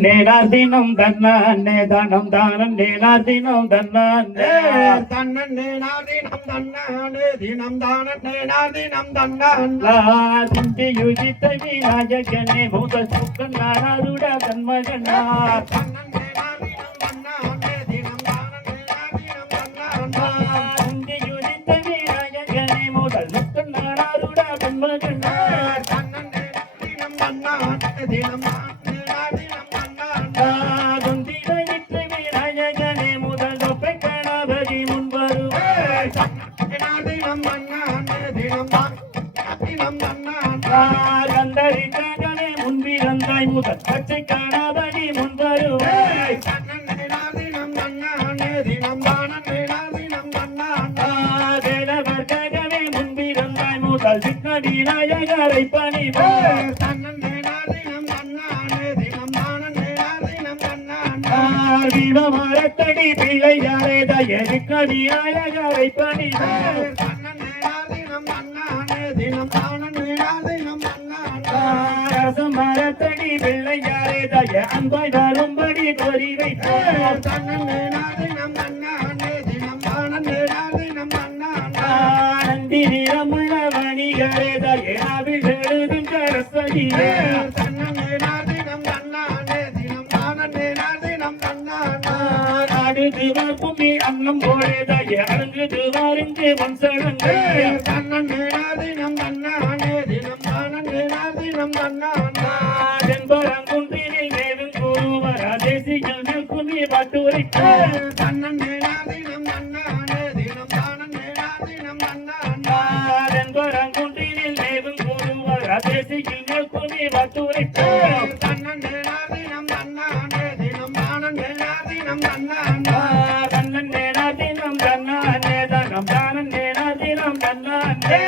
நேனாதினம் தன்னே தானம் தானம் நேனாதினம் தன்னே தன்னன் நேனாதினம் தன்னானே தினம் தானம் நேனாதினம் தன்னான்லா சிந்தியுதித்த விநாயகனே முதல் சுக்கன் நானாருட தன்மகனா தன்னன் நேனாதினம் தன்னானே தினம் தானம் நேனாதினம் தன்னான்லா சிந்தியுதித்த விநாயகனே முதல் சுக்கன் நானாருட தன்மகனா தன்னன் நேனாதினம் தன்னானே தினம் முன்பிறந்தாய் முதல் பச்சை காணாபடி முன்வருவே தேவர்கவே முன்பிறந்தாய் முதல் சின்ன விநாயகரை பணிவே மரத்தடி பிள்ளையாரே தயரிக்க விநாயகரை பணிவே மரத்தடி பிள்ளையாரே தய அன்பாய் வாழும்படி கோரி வைத்தார் நந்தி நிறமுள்ள வணிகரே தயனாவில் எழுதும் கரசகியே அடுதுவார் பூமி அன்னம் போலே தய அழுங்குதுவார் இங்கு வம்சடங்கு தென்பரங்குன்றினில் மேலும் கூறுவர் தேசியில் நிற்குமி பாட்டுரைத்தார் தென்பரங்குன்றினில் மேலும் கூறுவர் தேசியில் நிற்குமி பாட்டுரைத்தார் கண்ணன் நேனாதினம் கண்ணானே தனம் தானன் நேனாதினம் கண்ணானே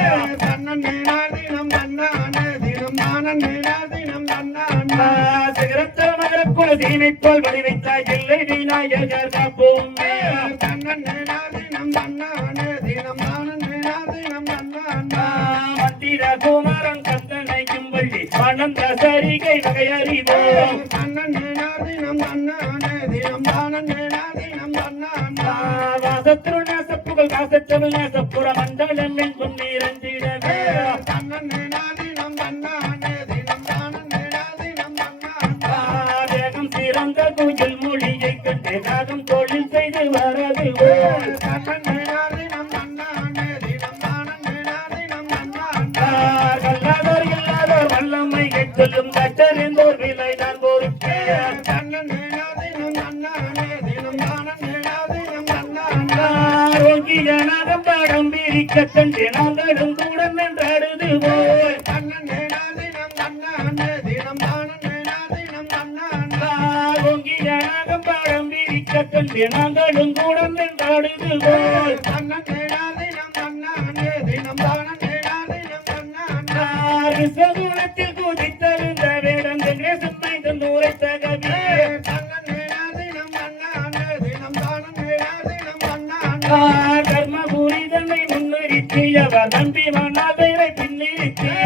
சிகரத்தில் மகரக்குல சீமைப்போல் வடிவைத்தாய் இல்லை விநாயகர் காப்போம் மந்திர குமரன் கந்தனைக்கும் வள்ளி பணம் தசரிகை வகையறிவோம் வாசத்திரு நேசப்புகள் காசச்சவல் நேசப்புற மண்டலம் எங்கும் நீரஞ்சிடவே வேகம் சிறந்த குயில் மொழியை கண்டு நாகம் தொழில் செய்து வரது கல்லாதோர் இல்லாதோர் வல்லமை சொல்லும் கற்றறிந்தோர் விலை நான் பொறுப்பேன் நாகம் பாடம் பிரிக்க கண்டு நாங்களும் கூட நின்றாடுது போய் நாகம் பாடம் பிரிக்க கண்டு நாங்களும் கூட நின்றாடுது போய் சகுனத்தில் குதித்தருந்த வேடம் சும்மை தந்தூரை தகவே கர்மபுரி தன்னை முன்னிறுத்தியவர் நம்பி மன்னாதை பின்னிறுத்திய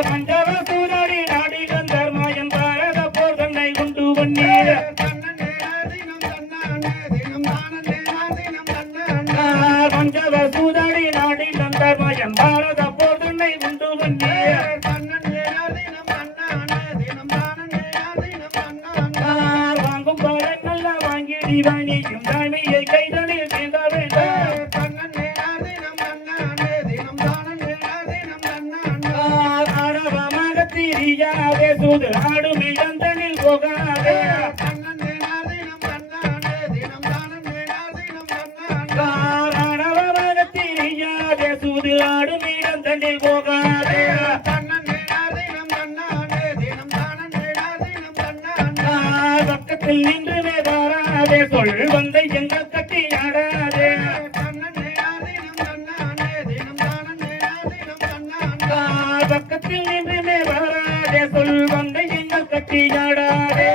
பஞ்சவ சூதாடி நாடிகள் தர்மாயன் பாரத போர் தன்னை உண்டு வண்ணீர பஞ்சவ சூதாடி நாடிகள் தர்மாயன் பாரத போர் தன்னை உண்டு வண்ணீர வாங்கும் பாடன் நல்லா வாங்கிடி வாணியும் தானியை கைதலில் சேர்ந்த வேண்டும் ஆடவமாக திரியாதே சூது ஆடும் இழந்தனில் போகாதே ஆடவமாக திரியாதே சூது ஆடும் இழந்தனில் போகாதே பக்கத்தில் நின்று வேறாதே சொல் வந்தை எங்கள் கட்டி ஆடாதே பக்கத்தில் நின்று வேறாதே சொல் வந்தை எங்கள் கட்டி ஆடாதே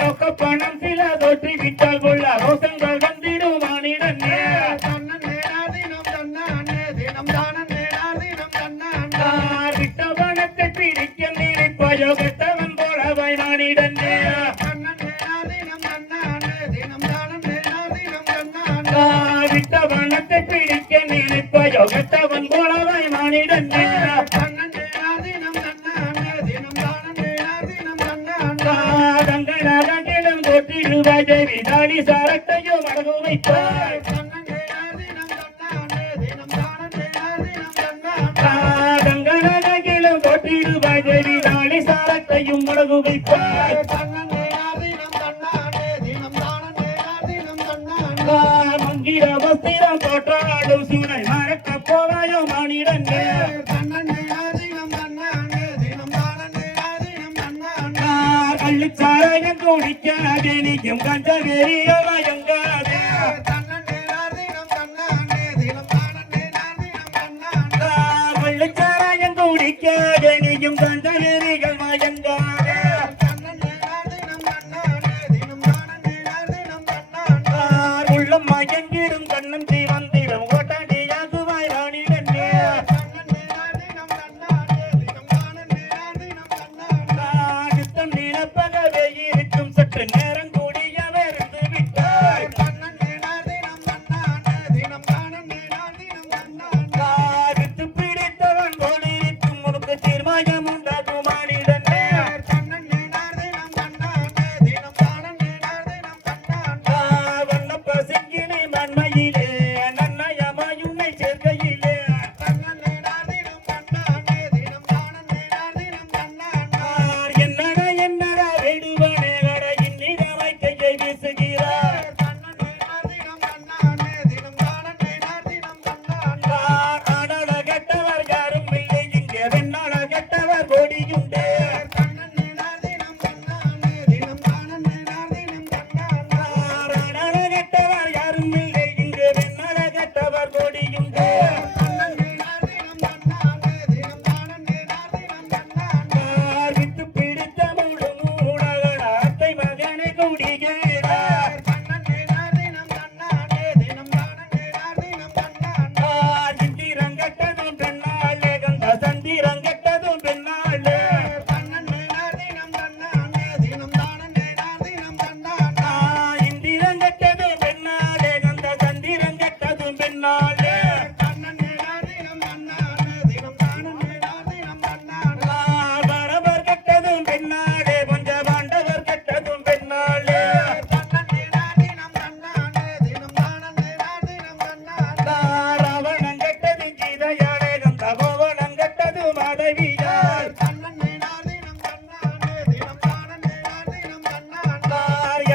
ரொக்க பணம் சில தோற்றி விட்டால் கொள்ள ரோசங்கள் வந்திடும் மானிடனே விட்ட வனத்தை பிடிக்க நினைப்பாயோ கெட்டவன் போலவாய் மானிடன் நின்றார் தன்னே நாதினம் தன்னானே தினம் தானே நாதினம் தன்னானே தங்கனாகிலும் தொட்டிடுவாய் தேவி தாடி சாரத்தையோ மடகு வைத்தாய் தன்னே நாதினம் தன்னானே தினம் தானே நாதினம் தன்னானே தங்கனாகிலும் தொட்டிடுவாய் தேவி தாடி சாரத்தையும் மடகு வைத்தாய் தன்னே நாதினம் தன்னானே தினம் தானே நாதினம் தன்னானே மங்கிர வஸ்திரம் தோற்றாடும் சூனை மறக்க போவாயோ மானிடன் தன்னே நாதினம் தன்னானே தினம் தானே நாதினம் தன்னானே கள்ளுச்சாராயம் குடிக்காதே நீயும் கஞ்ச வெறியவயங்காதே தன்னே நாதினம் தன்னானே தினம் தானே நாதினம் தன்னானே கள்ளுச்சாராயம் குடிக்காதே நீயும் கஞ்ச வெறிகள் மயங்காதே தன்னே நாதினம் தன்னானே தினம் தானே நாதினம் தன்னானே உள்ளம் மயங்கிடும் கண்ணம் தீவந்திடும் ஓட்டாண்டியாகுவாய் ராணிடன் தன்னே நாதினம் தன்னானே தினம் தானே நாதினம் தன்னானே சித்தம் நினைப்பகவே இருக்கும் சற்று நேரம் கூடியவே இருந்து விட்டாய் தன்னே நாதினம் தன்னானே தினம் தானே நாதினம் தன்னானே விட்டு பிடித்தவன் போலிருக்கும் உனக்கு தீர்மானம் உண்டாகும் மானிடன் தன்னே நாதினம் தன்னானே தினம் தானே நாதினம் தன்னானே வண்ண பசுங்கினி மண்மையிலே நன்னயமாயுன்னை சேர்க்கையிலே தன்னே நாதினம் தன்னானே தினம் தானே நாதினம் தன்னானே என்னடா என்னடா வேடுவனே வர இன்னிதமை கையை வீசுகிறார் தன்னே நாதினம் தன்னானே தினம் தானே நாதினம் தன்னானே ஆடட கெட்டவர் யாரும் இல்லை இங்கே வெண்ணாட கெட்டவர் கோடியுண்டே தன்னே நாதினம் தன்னானே தினம் தானே நாதினம் தன்னானே ஆடட கெட்டவர் யாரும் இல்லை இங்கே வெண்ணாட கெட்டவர் கோடியுண்டே தன்னே நாதினம் தன்னானே தினம் தானே நாதினம் தன்னானே விட்டு பிடித்த மூடு மூடகட அத்தை மகனை குடிகிறார் தன்னே நாதினம் தன்னானே தினம் தானே நாதினம் தன்னானே சிந்திரங்கட்டதும் பெண்ணாளே கந்த சந்திரங்கட்டதும் பெண்ணாளே தன்னே நாதினம் தன்னானே தினம் தானே நாதினம் தன்னானே இந்திரங்கட்டதும் பெண்ணாளே கந்த சந்திரங்கட்டதும் பெண்ணாளே தன்னே நாதினம் தன்னானே தினம் தானே நாதினம் தன்னானே பரவர் கட்டதும் பெண்ணாளே பஞ்ச பாண்டவர் கட்டதும் பெண்ணாளே தன்னே நாதினம் தன்னானே தினம் தானே நாதினம் தன்னானே ராவணன் கட்டதும் சீதையாளே கந்த கோவணன் கட்டதும் மாதவியாள் தன்னே நாதினம் தன்னானே தினம் தானே நாதினம் தன்னானே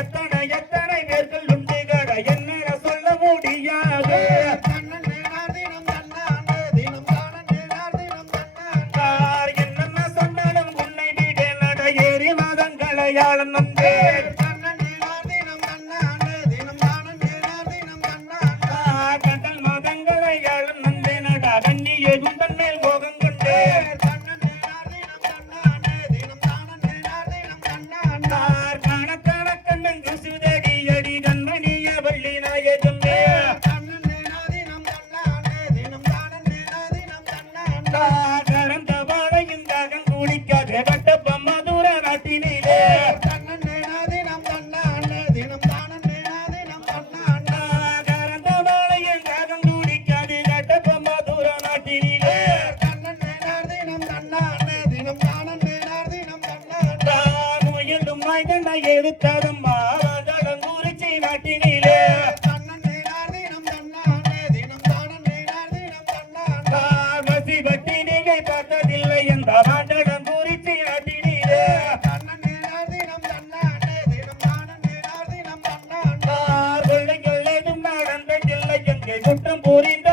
எத்தனை எத்தனை பேர்கள் உண்டு கட என்ன சொல்ல முடியாது தன்னே நாதினம் தன்னானே தினம் தானே நாதினம் தன்னானே என்னென்ன சொன்னாலும் உன்னை விட நட ஏறி மாதங்களையாளம் நம்பே தன்னே நாதினம் தன்னானே தினம் தானே நாதினம் தன்னானே கடல் மாதங்களையாளம் நம்பே நட கண்ணியே குந்தன் மேல் போகம் கொண்டே தன்னே நாதினம் தன்னானே தினம் தானே நாதினம் தன்னானே கணக்கணக்கண்ணன் குசுதடி அடி கண்மணிய வள்ளி நாயகமே தன்னே நாதினம் தன்னானே தினம் தானே நாதினம் தன்னானே கரந்த வாழையும் தாகம் குளிக்காத கட்டப்பம்மா தூர நாட்டினிலே தன்னே நாதினம் தன்னானே தினம் தானே நாதினம் தன்னானே கரந்த வாழையும் தாகம் குளிக்காது கட்டப்பம்மா தூர நாட்டினிலே தன்னே நாதினம் தன்னானே தினம் தானே நாதினம் தன்னானே முயலும் மைதனை எடுத்ததம்மா வாழம் குறிச்சி நாட்டினிலே தன்னே நாதினம் தன்னானே தினம் தானே நாதினம் தன்னானே வசி பட்டினிகை பார்த்ததில்லை எந்த வாழம் குறிச்சி நாட்டினிலே தன்னே நாதினம் தன்னானே தினம் தானே நாதினம் தன்னானே பிள்ளைகள் எதுவும் நடந்ததில்லை எங்கே குற்றம் புரிந்த